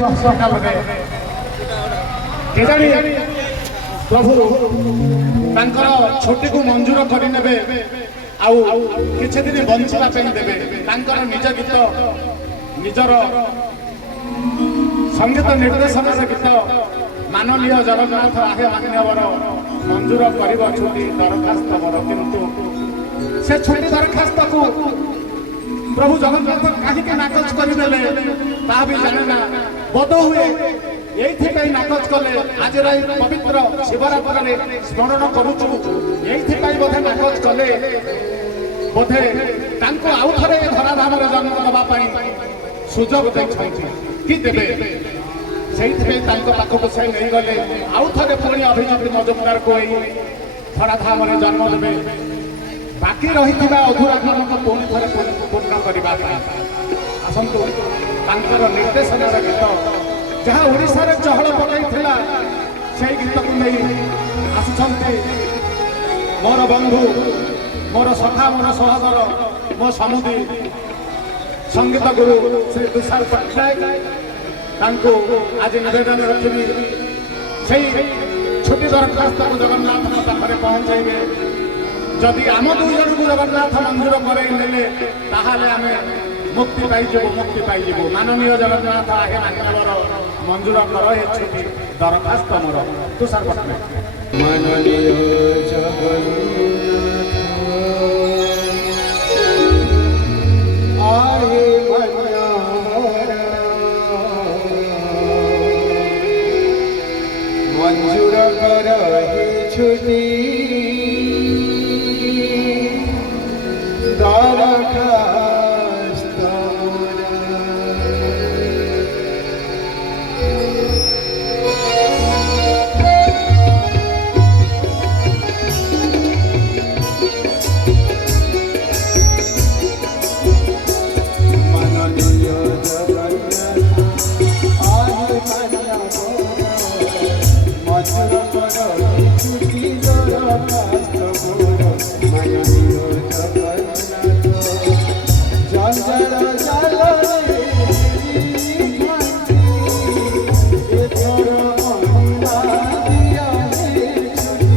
ସକାଳରେ କେଜାଣି ପ୍ରଭୁ ତାଙ୍କର ଛୁଟିକୁ ମଞ୍ଜୁର କରିନେବେ ଆଉ କିଛି ଦିନ ବଞ୍ଚିବା ପାଇଁ ଦେବେ। ତାଙ୍କର ନିଜ ଗୀତ ନିଜର ସଙ୍ଗୀତ ନିର୍ଦ୍ଦେଶନର ଗୀତ ମାନନୀୟ ଜଗନ୍ନାଥ ଆହେ ମାନ୍ୟବର ମଞ୍ଜୁର କରିବ ଛୁଟି ଦରଖାସ୍ତ ମୋର, କିନ୍ତୁ ସେ ଛୁଟି ଦରଖାସ୍ତକୁ ପ୍ରଭୁ ଜଗନ୍ନାଥ କାହିଁକି ନାକଚ କରିଦେଲେ ତାହା ବି ଜାଣେ ନା। ବୋଧ ହୁଏ এইথিপাই নাকচ কলে আজের এই পবিত্র শিবরাত্রিরে স্মরণ করুছু, এইথিপাই বোধে নাকচ কলে বোধে তাଙ୍କୁ ଆଉ ଥରେ ଧରାଧାମରେ ଜନ୍ମ ଦେବା ପାଇଁ ସୁଯୋଗ ଦେଇଛନ୍ତି କି ଦେବେ। ସେଇଥିପାଇଁ ତାଙ୍କ ପାଖକୁ ସେ ନେଇଗଲେ ଆଉ ଥରେ ପୁଣି ଅଭିଜିତ ମଜୁମଦାରକୁ ଏଇ ଧରାଧାମରେ ଜନ୍ମ ଦେବେ। ବାକି ରହିଥିବା ଅଧୁରା କାମକୁ ପୁଣି ଥରେ ପୂର୍ଣ୍ଣ କରିବା ପାଇଁ ଆସନ୍ତୁ। ତାଙ୍କର ନିର୍ଦ୍ଦେଶନର ଗୀତ ଯାହା ଓଡ଼ିଶାରେ ଚହଳ ପକାଇଥିଲା ସେଇ ଗୀତକୁ ନେଇ ଆସୁଛନ୍ତି ମୋର ବନ୍ଧୁ, ମୋର ସଖା, ମୋର ସହୋଦର, ମୋ ସମୁଦି ସଙ୍ଗୀତ ଗୁରୁ ଶ୍ରୀ ତୁଷାର ପଟ୍ଟନାୟକ। ତାଙ୍କୁ ଆଜି ନିବେଦନ ରଖିବି ସେଇ ଛୁଟି ଦରଖାସ୍ତକୁ ଜଗନ୍ନାଥଙ୍କ ପାଖରେ ପହଞ୍ଚାଇବେ। ଯଦି ଆମ ଦୁଇ ଜଣଙ୍କୁ ଜଗନ୍ନାଥ ମଞ୍ଜୁର କରେଇ ନେଲେ ତାହେଲେ ଆମେ ମୁକ୍ତି ପାଇଯିବୁ, ମୁକ୍ତି ପାଇଯିବୁ। ମାନନୀୟ ଜଗନ୍ନାଥ ଆହେ ମାନ୍ୟବର ମଞ୍ଜୁର କର ଏ ଛୁଟି ଦରଖାସ୍ତ ମୋର। ତୁଷାର ପଟ୍ଟନାୟକ। ମାନନୀୟ ଜଗନ୍ନାଥ ଆହେ ମାନ୍ୟବର ମଞ୍ଜୁର କର ଏ ଛୁଟି দরখাস্ত মাননীয় জগন্নাথ আহে মান্যবর মঞ্জুর কর ছুটি দরখাস্ত মোর। মাননীয় জগন্নাথ জঞ্জাল জালরে এথর মহিমা দিয়া ছুটি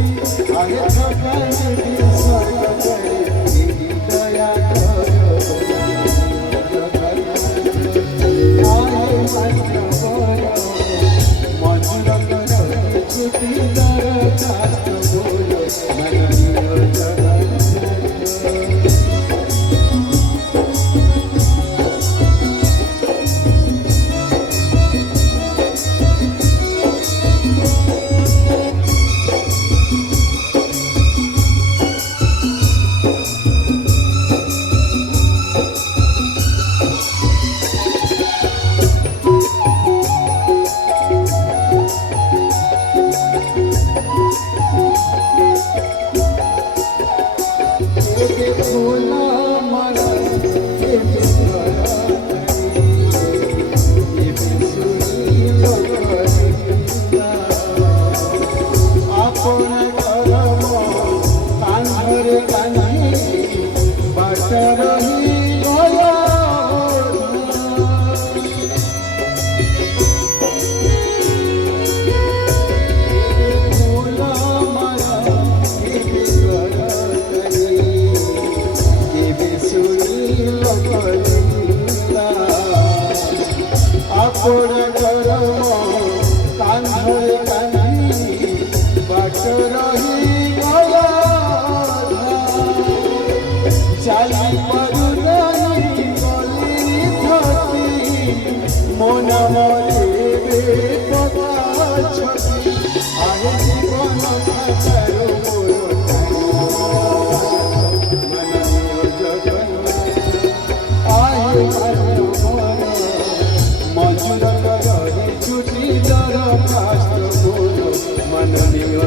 আগে সকালে বিসর্জনে দয়া কর আহে মান্যবর মঞ্জুর কর ছুটি দরখাস্ত মোর। মাননীয়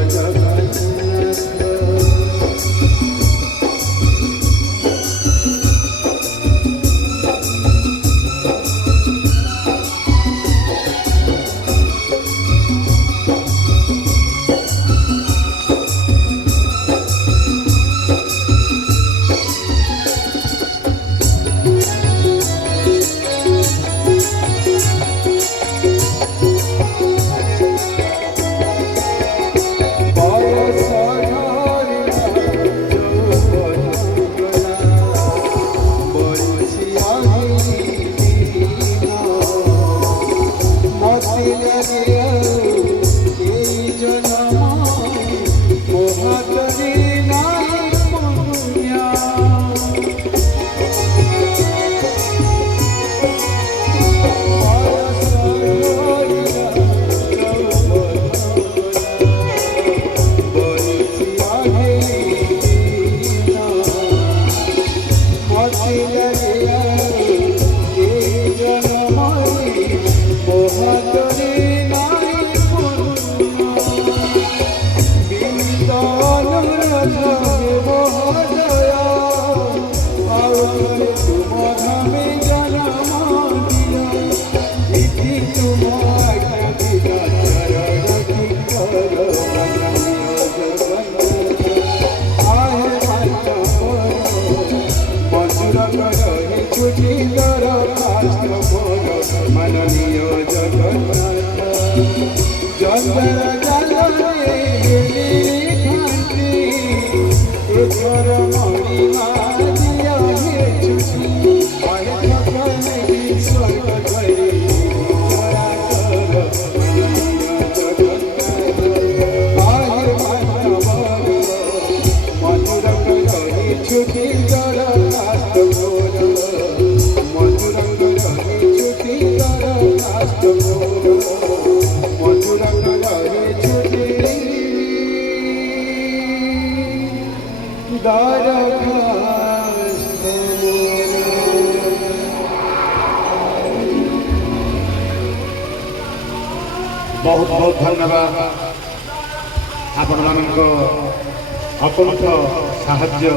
बहुत बहुत धन्यवाद आपण मानक अकुंठ साहाय्य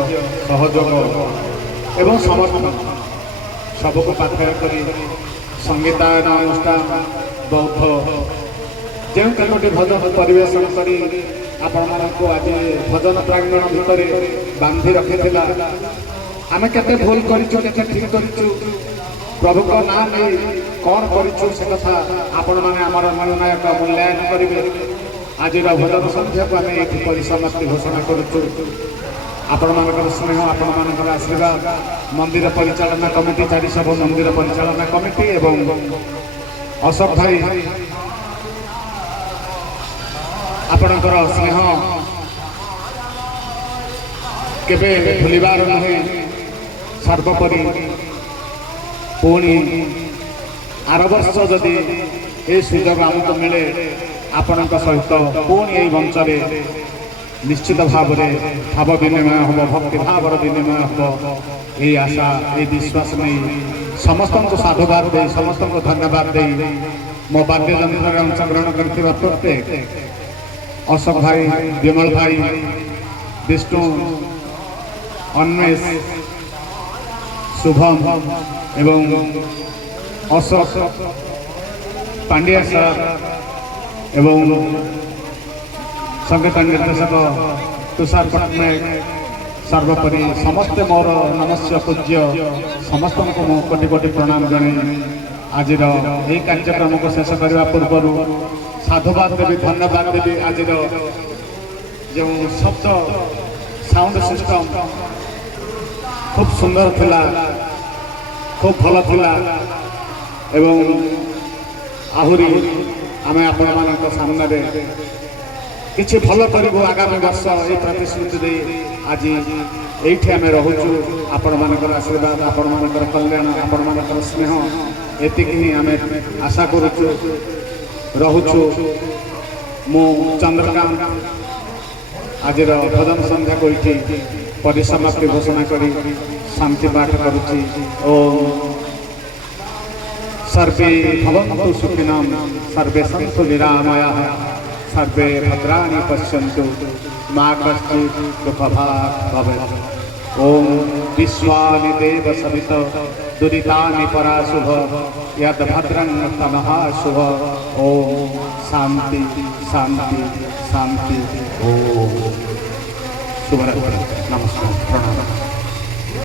सहयोग एवं समर्थन सबको पाथर करी संगीतायन अनुष्ठान बौद्ध जो कतोटी भजन परिवेशन करी आपण मानक आज भजन प्रांगण भितर बांधि रखी आम केते भूल करिछु केते ठीक करिछु प्रभु को नाम नहीं कौन करिछु से कथा आपण माने हमर मननायक मूल्यांकन करिवे आज भजन संध्या को आम ये परिसमाप्ति घोषणा करुछु आपण मानकर स्नेह आपण मानकर आशीर्वाद मंदिर परिचालना कमिटी 400 मंदिर परिचालना कमिटी एवं अशोक भाई आपणकर स्नेह केबे भूलिबार नहे सर्वोपरि पुणी आर वर्ष जदि ये सुजोग आमको मिले आपण सहित पुणी यही मंचरे निश्चित भाव भाव विनिमय हम भक्ति भाव विनिमय हम ये आशा ये विश्वास नहीं समस्त को साधुवाद दे समस्त को धन्यवाद दे मो वाद्य यंत्र अंशग्रहण कर प्रत्येक अशोक भाई विमल भाई विष्णु अन्वेष शुभम एवं अशोक पांड्या सर एवं संगीत निर्देशक तुषार पट्टनायक सर्वोपरि समस्त मोर नमस्य पूज्य समस्त को मो कोटि कोटि प्रणाम जणे आज यही कार्यक्रम को शेष करने पूर्व साधुवाद देवी धन्यवाद देवी आज जो शब्द साउंड सिस्टम खूब सुंदर थिला खूब भल थिला एवं आहुरी आमे आपण मानक सामने किछि भल करिबो आगामी वर्ष ए प्रतिश्रुति दे आज एठी आमे रहूछु आपण मानकर आशीर्वाद आपण मानकर कल्याण आपण मानकर स्नेह एतिक ही आमे आशा करूछु रहूछु मो चंद्रकांत आज भजन संध्या को परिसमाप्ति घोषणा करी शांति पाठ करुछि ओम सर्वे भवन्तु सुखिनः सर्वे सन्तु निरामयाः सर्वे भद्राणि पश्यन्तु मा कश्चित् दुःखभाग् भवेत् ओम विश्वानि देव सवित दुरितानि पराशुभ यद् भद्रं तमः शुभ ओम शांति शांति शांति ओम शुभरात्रि नमस्कार प्रणाम।